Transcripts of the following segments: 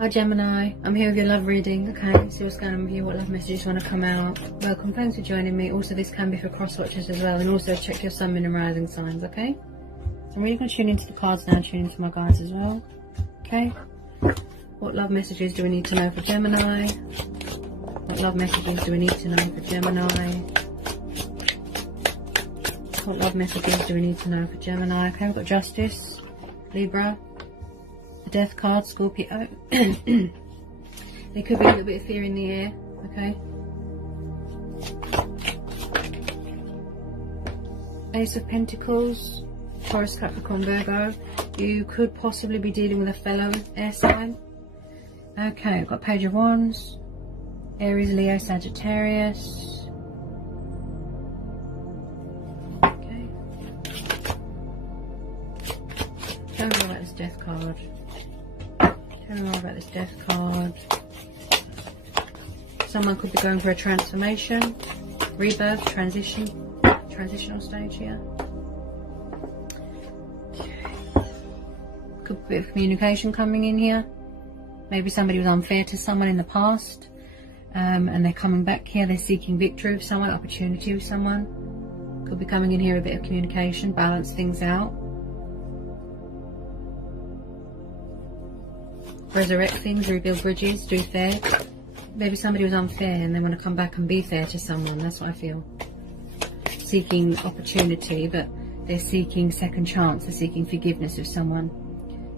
Hi Gemini, I'm here with your love reading. Okay, see what's going on with you, what love messages want to come out. Welcome, thanks for joining me. Also, this can be for cross watchers as well, and also check your sun, moon and rising signs, okay? So I'm really going to tune into the cards now, tune into my guides as well. Okay, what love messages do we need to know for Gemini? What love messages do we need to know for Gemini? What love messages do we need to know for Gemini? Okay, we've got Justice, Libra, the Death card, Scorpio. There could be a little bit of fear in the air, okay? Ace of Pentacles, Taurus, Capricorn, Virgo. You could possibly be dealing with a fellow air sign. Okay, we've got Page of Wands, Aries, Leo, Sagittarius. Okay. Tell me more about this Death card. Tell me more about this Death card. Someone could be going for a transformation, rebirth, transitional stage here. Could be a bit of communication coming in here. Maybe somebody was unfair to someone in the past, and they're coming back here. They're seeking victory with someone, opportunity with someone. Could be coming in here a bit of communication, balance things out. Resurrect things, rebuild bridges, do fair. Maybe somebody was unfair and they want to come back and be fair to someone. That's what I feel. Seeking opportunity, but they're seeking second chance. They're seeking forgiveness of someone.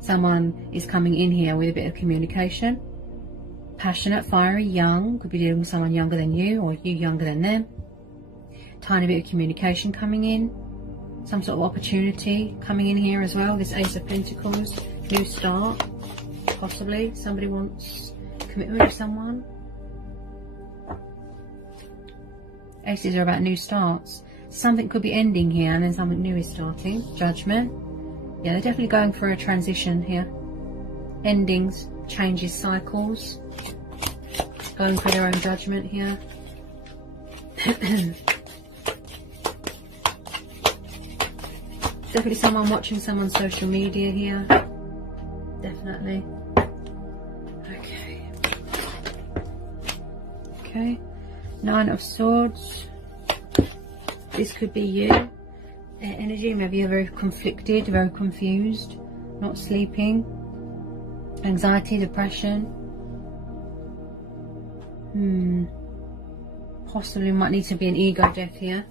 Someone is coming in here with a bit of communication. Passionate, fiery, young. Could be dealing with someone younger than you or you younger than them. Tiny bit of communication coming in. Some sort of opportunity coming in here as well. This Ace of Pentacles, new start. Possibly somebody wants commitment with someone. Aces are about new starts. Something could be ending here and then something new is starting. Judgment. Yeah, they're definitely going for a transition here. Endings, changes, cycles. Going for their own judgment here. Definitely someone watching someone's social media here. Definitely. Okay, Nine of Swords. This could be you. Energy, maybe you're very conflicted, very confused, not sleeping. Anxiety, depression. Possibly might need to be an ego death here.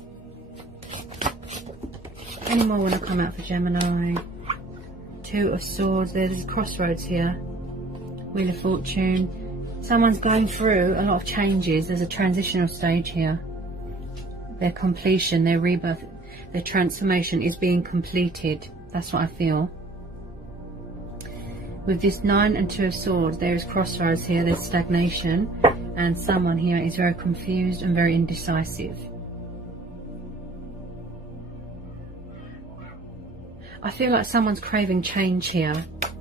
Any more want to come out for Gemini? Two of Swords. There's a crossroads here. Wheel of Fortune. Someone's going through a lot of changes. There's a transitional stage here. Their completion, their rebirth, their transformation is being completed. That's what I feel. With this Nine and Two of Swords, there is crossroads here. There's stagnation. And someone here is very confused and very indecisive. I feel like someone's craving change here.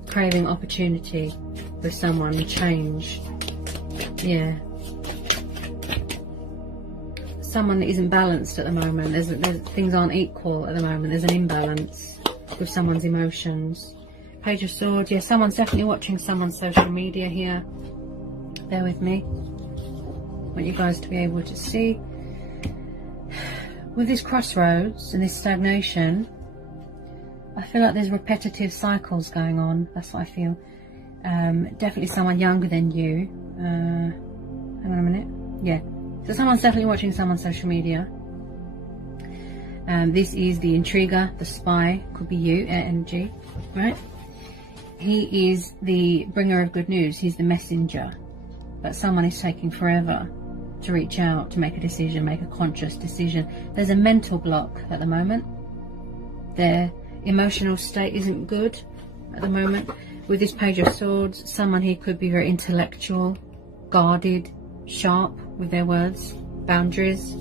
Craving opportunity with someone, change. Yeah. Someone that isn't balanced at the moment. There's things aren't equal at the moment. There's an imbalance with someone's emotions. Page of Swords. Yeah, someone's definitely watching someone's social media here. Bear with me. I want you guys to be able to see. With this crossroads and this stagnation, I feel like there's repetitive cycles going on. That's what I feel. Definitely someone younger than you. Hang on a minute. Yeah. So someone's definitely watching someone's social media. This is the intriguer, the spy. Could be you, air energy. Right? He is the bringer of good news. He's the messenger. But someone is taking forever to reach out, to make a decision, make a conscious decision. There's a mental block at the moment. Their emotional state isn't good at the moment. With this Page of Swords, someone here could be very intellectual, guarded, sharp with their words, boundaries.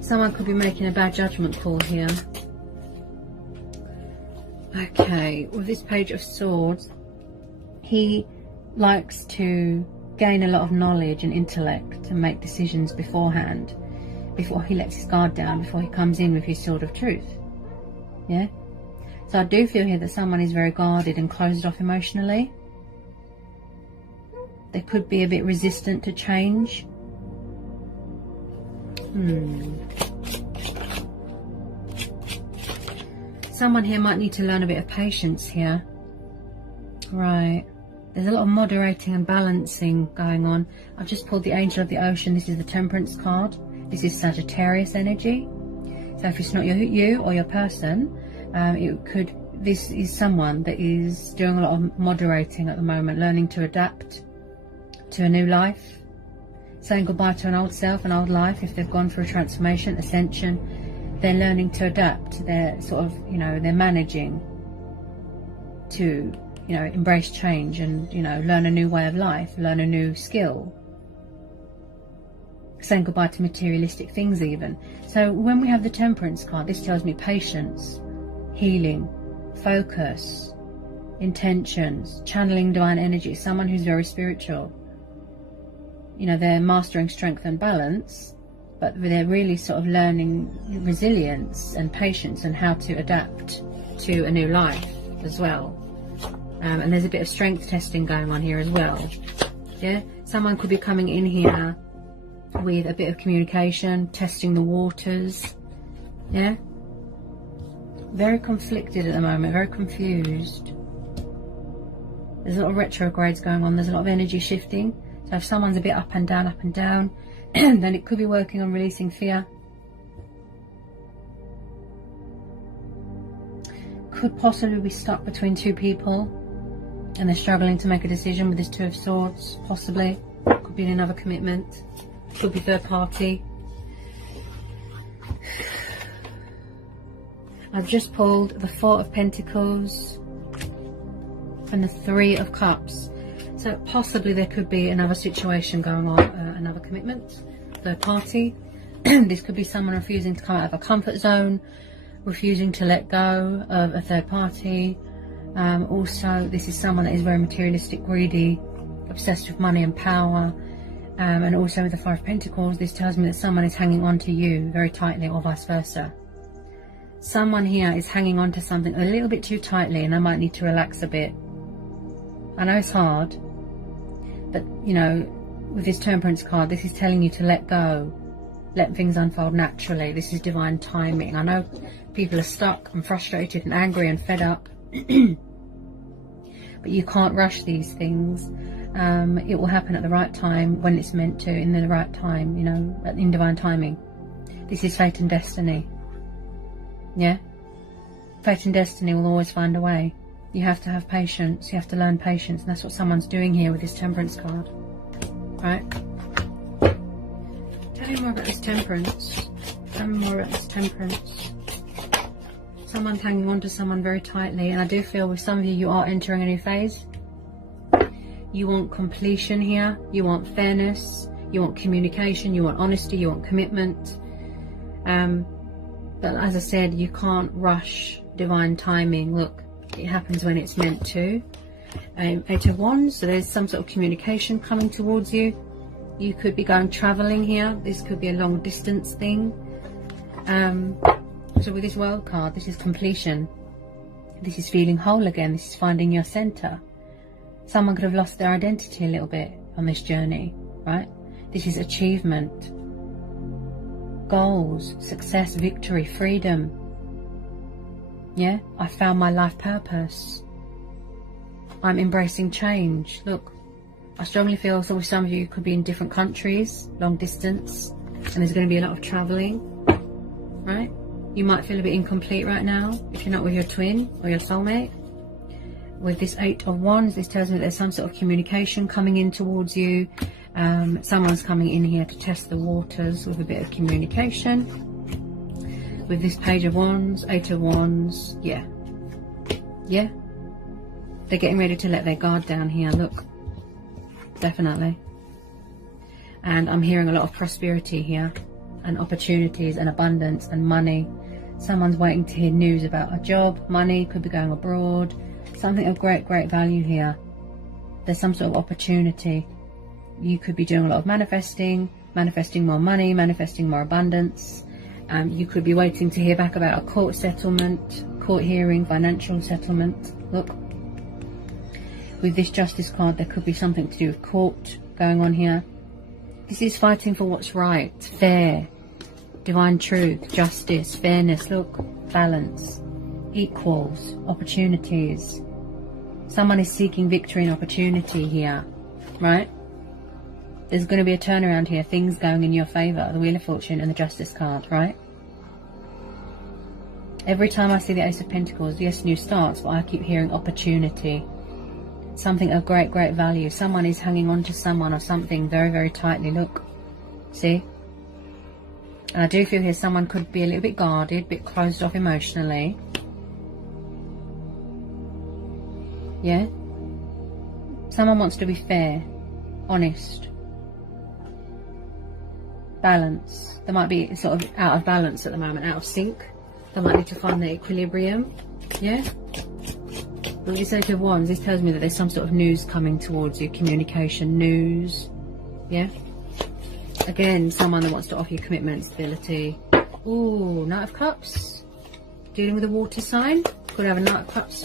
Someone could be making a bad judgment call here. Okay, with this Page of Swords, he likes to gain a lot of knowledge and intellect and make decisions beforehand, before he lets his guard down, before he comes in with his sword of truth. Yeah? So I do feel here that someone is very guarded and closed off emotionally. They could be a bit resistant to change. Someone here might need to learn a bit of patience here. Right. There's a lot of moderating and balancing going on. I've just pulled the Angel of the Ocean. This is the Temperance card. This is Sagittarius energy. So if it's not you or your person, this is someone that is doing a lot of moderating at the moment, learning to adapt to a new life, saying goodbye to an old self, an old life. If they've gone through transformation, ascension, they're learning to adapt. They're sort of, they're managing to, embrace change and, learn a new way of life, learn a new skill. Saying goodbye to materialistic things even. So when we have the Temperance card, this tells me patience, healing, focus, intentions, channeling divine energy. Someone who's very spiritual. They're mastering strength and balance, but they're really sort of learning resilience and patience and how to adapt to a new life as well. And there's a bit of strength testing going on here as well. Yeah, someone could be coming in here with a bit of communication, testing the waters. Yeah, very conflicted at the moment, very confused. There's a lot of retrogrades going on. There's a lot of energy shifting. So if someone's a bit up and down, then it could be working on releasing fear. Could possibly be stuck between two people and they're struggling to make a decision with this Two of Swords, possibly. Could be in another commitment. Could be third party. I've just pulled the Four of Pentacles and the Three of Cups. So possibly there could be another situation going on, another commitment, third party. This could be someone refusing to come out of a comfort zone, refusing to let go of a third party. Also, this is someone that is very materialistic, greedy, obsessed with money and power. And also with the Five of Pentacles, this tells me that someone is hanging on to you very tightly, or vice versa. Someone here is hanging on to something a little bit too tightly, and I might need to relax a bit. I know it's hard, but with this Temperance card, this is telling you to let go, let things unfold naturally. This is divine timing. I know people are stuck and frustrated and angry and fed up, but you can't rush these things. It will happen at the right time, when it's meant to, in the right time, in divine timing. This is fate and destiny. Yeah, fate and destiny will always find a way. You have to have patience. You have to learn patience, and that's what someone's doing here with this Temperance card. Right? Tell me more about this Temperance. Tell me more about this Temperance. Someone's hanging on to someone very tightly, and I do feel with some of you, you are entering a new phase. You want completion here. You want fairness. You want communication. You want honesty. You want commitment. But as I said, you can't rush divine timing. Look, it happens when it's meant to. Eight of Wands, so there's some sort of communication coming towards you. You could be going traveling here. This could be a long distance thing. So with this World card, this is completion. This is feeling whole again. This is finding your center. Someone could have lost their identity a little bit on this journey, right? This is achievement, goals, success, victory, freedom. Yeah, I found my life purpose. I'm embracing change. Look, I strongly feel so with some of you could be in different countries, long distance, and there's going to be a lot of traveling, right? You might feel a bit incomplete right now if you're not with your twin or your soulmate. With this Eight of Wands, this tells me there's some sort of communication coming in towards you. Someone's coming in here to test the waters with a bit of communication. With this Page of Wands, Eight of Wands, yeah. They're getting ready to let their guard down here, look. Definitely. And I'm hearing a lot of prosperity here, and opportunities and abundance and money. Someone's waiting to hear news about a job, money, could be going abroad. Something of great value here. There's some sort of opportunity. You could be doing a lot of manifesting more money, manifesting more abundance. You could be waiting to hear back about a court settlement, court hearing, financial settlement. Look, with this Justice card, there could be something to do with court going on here. This is fighting for what's right, fair, divine truth, justice, fairness. Look, balance, equals, opportunities. Someone is seeking victory and opportunity here, right? There's going to be a turnaround here, things going in your favour, the Wheel of Fortune and the Justice card, right? Every time I see the Ace of Pentacles, yes, new starts, but I keep hearing opportunity. Something of great, great value. Someone is hanging on to someone or something very, very tightly. Look, see? And I do feel here someone could be a little bit guarded, a bit closed off emotionally. Yeah? Someone wants to be fair, honest, balance. They might be sort of out of balance at the moment, out of sync. They might need to find their equilibrium. Yeah? With this Eight of Wands, this tells me that there's some sort of news coming towards you, communication, news. Yeah? Again, someone that wants to offer you commitment, stability. Ooh, Knight of Cups. Dealing with a water sign. Could have a Knight of Cups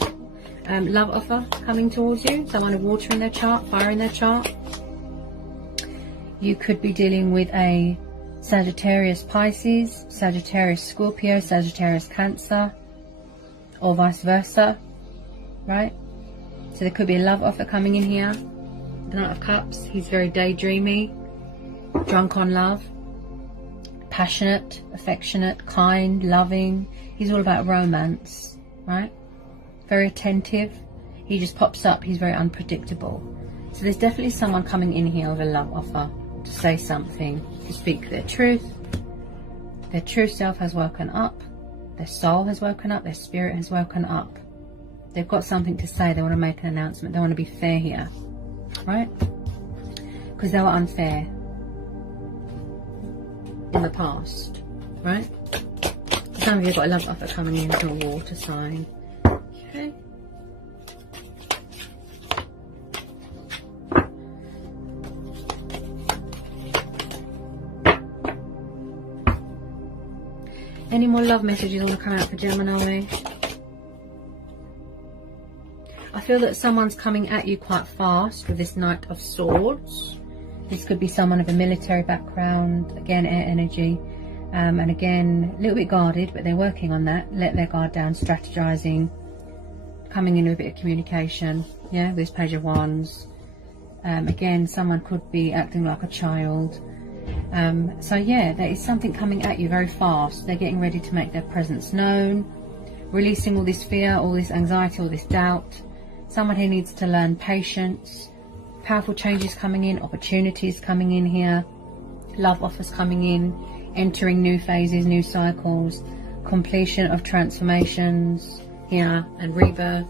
love offer coming towards you. Someone with water in their chart, fire in their chart. You could be dealing with a Sagittarius Pisces, Sagittarius Scorpio, Sagittarius Cancer, or vice versa. Right? So there could be a love offer coming in here. The Knight of Cups. He's very daydreamy, drunk on love, passionate, affectionate, kind, loving. He's all about romance, right? Very attentive. He just pops up. He's very unpredictable. So there's definitely someone coming in here with a love offer to say something, to speak their truth. Their true self has woken up. Their soul has woken up. Their spirit has woken up. They've got something to say. They want to make an announcement. They want to be fair here, right? Because they were unfair in the past, right? Some of you have got a love offer coming in to a water sign. Okay. Any more love messages want to come out for Gemini? I feel that someone's coming at you quite fast with this Knight of Swords. This could be someone of a military background, again air energy, and again a little bit guarded, but they're working on that. Let their guard down, strategizing, coming in with a bit of communication. Yeah, this Page of Wands. Again, someone could be acting like a child. So yeah, there is something coming at you very fast. They're getting ready to make their presence known, releasing all this fear, all this anxiety, all this doubt. Someone who needs to learn patience. Powerful changes coming in, opportunities coming in here, love offers coming in, entering new phases, new cycles, completion of transformations here, and rebirth.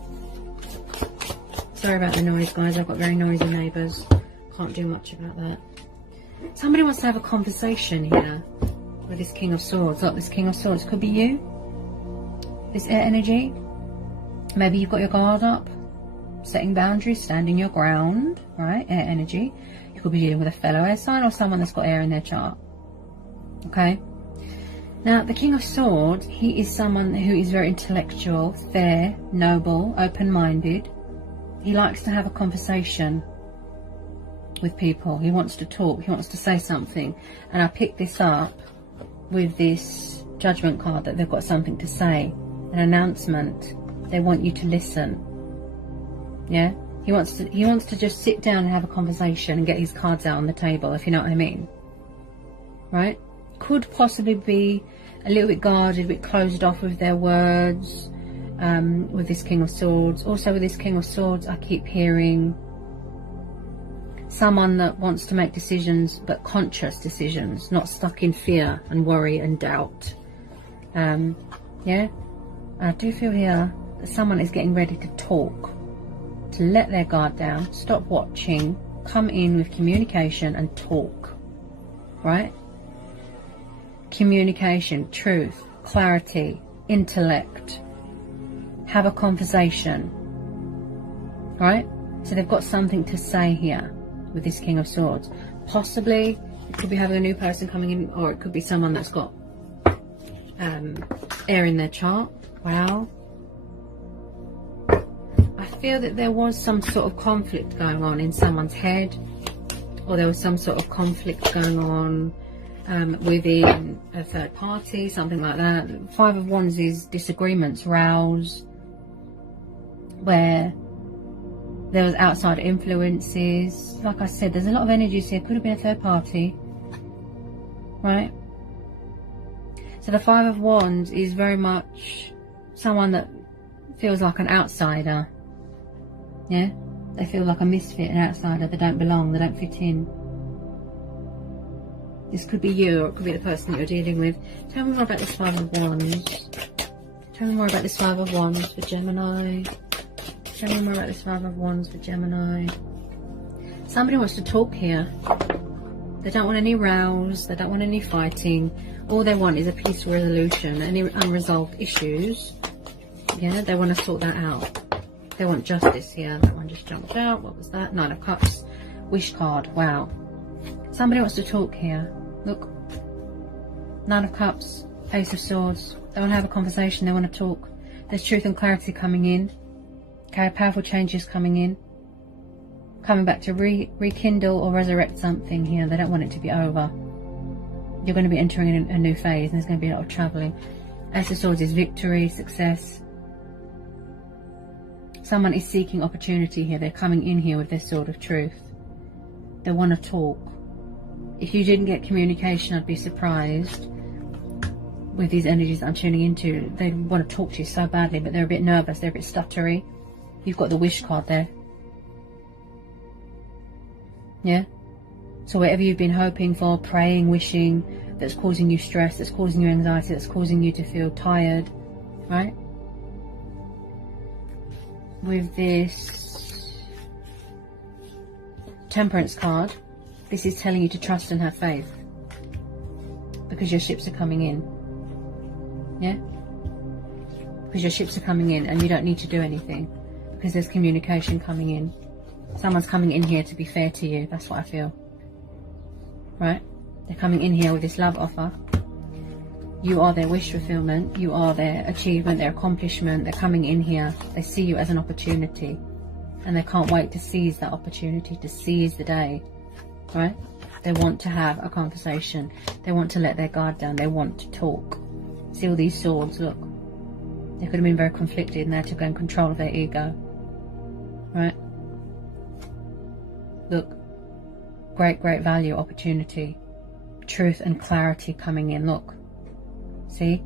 Sorry about the noise, guys. I've got very noisy neighbours. Can't do much about that. Somebody wants to have a conversation here with this King of Swords. Look, this King of Swords could be you. This air energy. Maybe you've got your guard up, setting boundaries, standing your ground, right? Air energy. You could be dealing with a fellow air sign or someone that's got air in their chart. Okay. Now, the King of Swords, he is someone who is very intellectual, fair, noble, open-minded. He likes to have a conversation with people. He wants to talk. He wants to say something. And I picked this up with this Judgment card, that they've got something to say, an announcement. They want you to listen. Yeah, he wants to just sit down and have a conversation and get his cards out on the table, if you know what I mean. Right? Could possibly be a little bit guarded, a bit closed off with their words, with this King of Swords. Also with this King of Swords, I keep hearing someone that wants to make decisions, but conscious decisions, not stuck in fear and worry and doubt. Yeah, I do feel here that someone is getting ready to talk, to let their guard down, stop watching, come in with communication and talk, right? Communication, truth, clarity, intellect, have a conversation, right? So they've got something to say here with this King of Swords. Possibly it could be having a new person coming in, or it could be someone that's got air in their chart. Wow. feel that there was some sort of conflict going on in someone's head, or there was some sort of conflict going on within a third party, something like that. Five of Wands is disagreements, rows, where there was outside influences. Like I said, there's a lot of energies here. Could have been a third party, right? So the Five of Wands is very much someone that feels like an outsider. Yeah, they feel like a misfit, an outsider. They don't belong, they don't fit in. This could be you, or it could be the person that you're dealing with. Tell me more about this Five of Wands. Tell me more about this Five of Wands for Gemini. Tell me more about this Five of Wands for Gemini. Somebody wants to talk here. They don't want any rows. They don't want any fighting. All they want is a peaceful resolution. Any unresolved issues, yeah, they want to sort that out. They want justice here. That one just jumped out. What was that? Nine of Cups. Wish card. Wow. Somebody wants to talk here. Look. Nine of Cups. Ace of Swords. They want to have a conversation. They want to talk. There's truth and clarity coming in. Okay, powerful changes coming in. Coming back to rekindle or resurrect something here. They don't want it to be over. You're going to be entering a new phase, and there's going to be a lot of travelling. Ace of Swords is victory, success. Someone is seeking opportunity here. They're coming in here with their sword of truth. They want to talk. If you didn't get communication, I'd be surprised. With these energies that I'm tuning into, they want to talk to you so badly, but they're a bit nervous. They're a bit stuttery. You've got the wish card there. Yeah? So whatever you've been hoping for, praying, wishing, that's causing you stress, that's causing you anxiety, that's causing you to feel tired, right? With this Temperance card, this is telling you to trust and have faith, because your ships are coming in. Yeah? Because your ships are coming in and you don't need to do anything, because there's communication coming in. Someone's coming in here to be fair to you. That's what I feel. Right? They're coming in here with this love offer. You are their wish fulfillment. You are their achievement, their accomplishment. They're coming in here. They see you as an opportunity. And they can't wait to seize that opportunity, to seize the day. Right? They want to have a conversation. They want to let their guard down. They want to talk. See all these swords, look. They could have been very conflicted, and they had to go in control of their ego. Right? Look. Great, great value, opportunity. Truth and clarity coming in, look. See?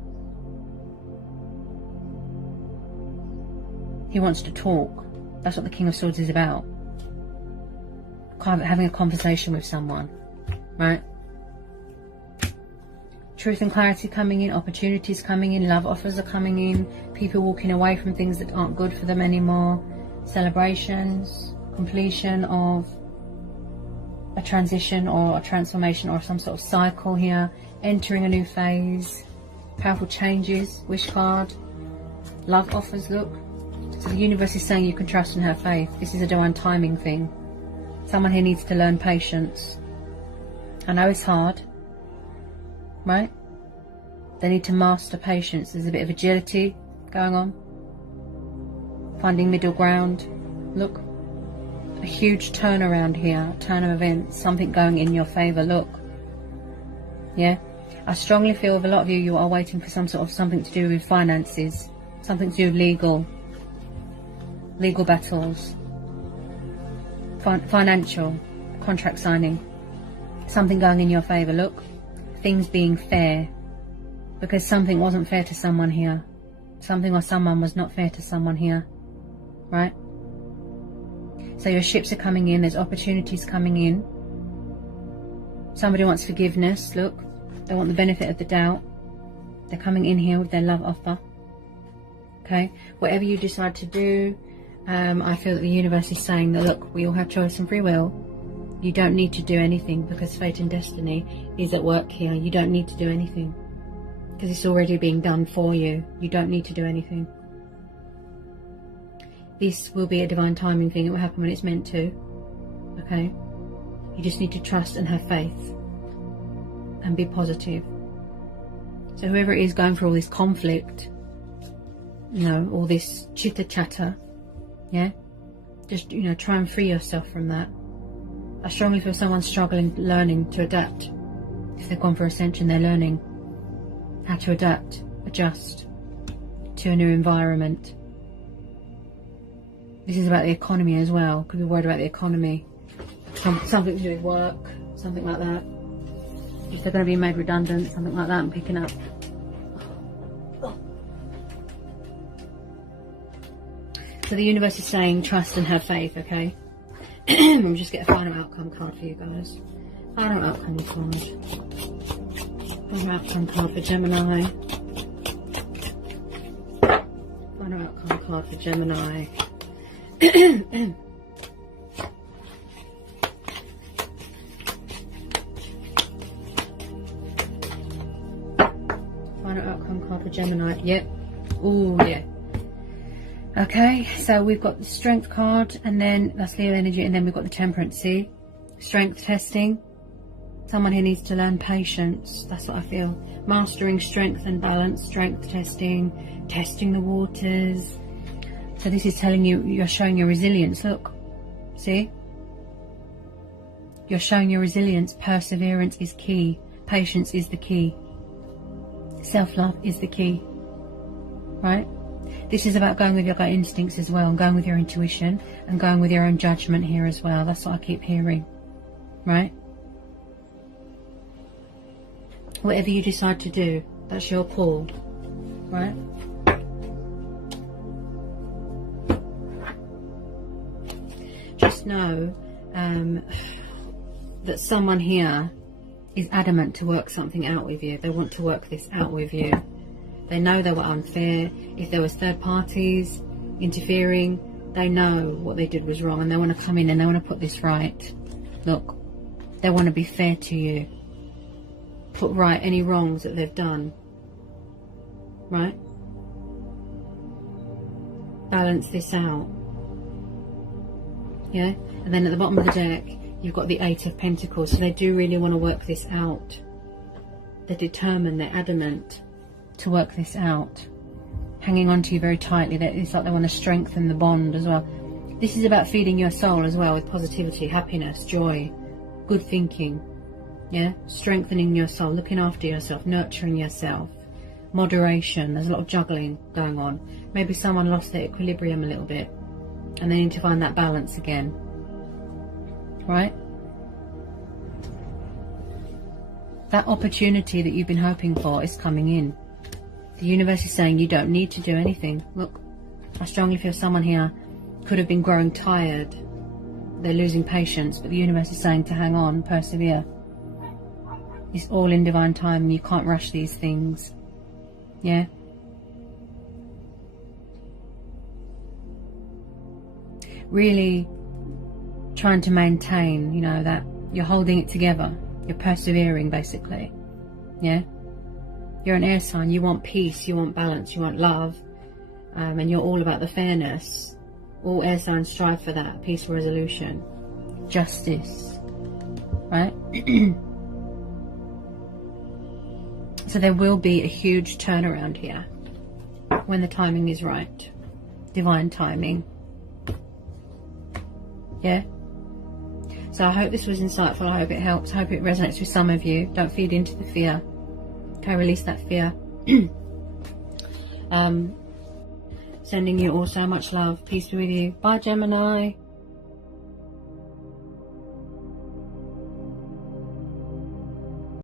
He wants to talk. That's what the King of Swords is about. Kind of having a conversation with someone. Right? Truth and clarity coming in, opportunities coming in, love offers are coming in, people walking away from things that aren't good for them anymore, celebrations, completion of a transition or a transformation or some sort of cycle here, entering a new phase, powerful changes, wish card, love offers, look. So the universe is saying you can trust and have faith. This is a divine timing thing. Someone here needs to learn patience. I know it's hard. Right? They need to master patience. There's a bit of agility going on. Finding middle ground. Look. A huge turnaround here. Turn of events. Something going in your favour. Look. Yeah? I strongly feel with a lot of you, you are waiting for some sort of something to do with finances. Something to do with legal battles. Financial. Contract signing. Something going in your favour. Look. Things being fair, because something wasn't fair to someone here. Something or someone was not fair to someone here, right? So your ships are coming in, there's opportunities coming in. Somebody wants forgiveness, look. They want the benefit of the doubt. They're coming in here with their love offer. Okay, whatever you decide to do, I feel that the universe is saying that, look, we all have choice and free will. You don't need to do anything, because fate and destiny is at work here. You don't need to do anything, because it's already being done for you. You don't need to do anything. This will be a divine timing thing. It will happen when it's meant to. Okay? You just need to trust and have faith. And be positive. So whoever it is going through all this conflict, you know, all this chitter chatter, yeah? Just, you know, try and free yourself from that. I strongly feel someone's struggling, learning to adapt. If they've gone for ascension, they're learning how to adapt, adjust to a new environment. This is about the economy as well. Could be worried about the economy. Something to do with work, something like that. If they're going to be made redundant, something like that, I'm picking up. So the universe is saying trust and have faith, okay? We'll just get a final outcome card for you guys. Final outcome card. Final outcome card for Gemini. Final outcome card for Gemini. Final outcome card for Gemini. Yep. Oh, yeah. Okay, so we've got the Strength card, and then that's Leo energy, and then we've got the Temperance. See? Strength testing. Someone who needs to learn patience. That's what I feel. Mastering strength and balance. Strength testing. Testing the waters. So this is telling you, you're showing your resilience. Look. See? You're showing your resilience. Perseverance is key. Patience is the key. Self-love is the key. Right? This is about going with your gut instincts as well, and going with your intuition, and going with your own judgment here as well. That's what I keep hearing. Right? Whatever you decide to do, that's your call. Right? Just know that someone here is adamant to work something out with you. They want to work this out with you. They know they were unfair. If there was third parties interfering, they know what they did was wrong, and they want to come in and they want to put this right. Look, they want to be fair to you. Put right any wrongs that they've done. Right? Balance this out. Yeah? And then at the bottom of the deck, you've got the Eight of Pentacles. So they do really want to work this out. They're determined, they're adamant to work this out, hanging on to you very tightly. It's like they want to strengthen the bond as well. This is about feeding your soul as well with positivity, happiness, joy, good thinking. Yeah, strengthening your soul, looking after yourself, nurturing yourself, moderation. There's a lot of juggling going on. Maybe someone lost their equilibrium a little bit and they need to find that balance again. Right? That opportunity that you've been hoping for is coming in. The universe is saying you don't need to do anything. Look, I strongly feel someone here could have been growing tired. They're losing patience, but the universe is saying to hang on, persevere. It's all in divine time, and you can't rush these things. Yeah? Really trying to maintain, you know, that you're holding it together. You're persevering, basically. Yeah? You're an air sign. You want peace, you want balance, you want love, and you're all about the fairness. All air signs strive for that. Peaceful resolution. Justice. Right? So there will be a huge turnaround here when the timing is right. Divine timing. Yeah? So I hope this was insightful. I hope it helps. I hope it resonates with some of you. Don't feed into the fear. Okay, release that fear. Sending you all so much love. Peace be with you. Bye, Gemini.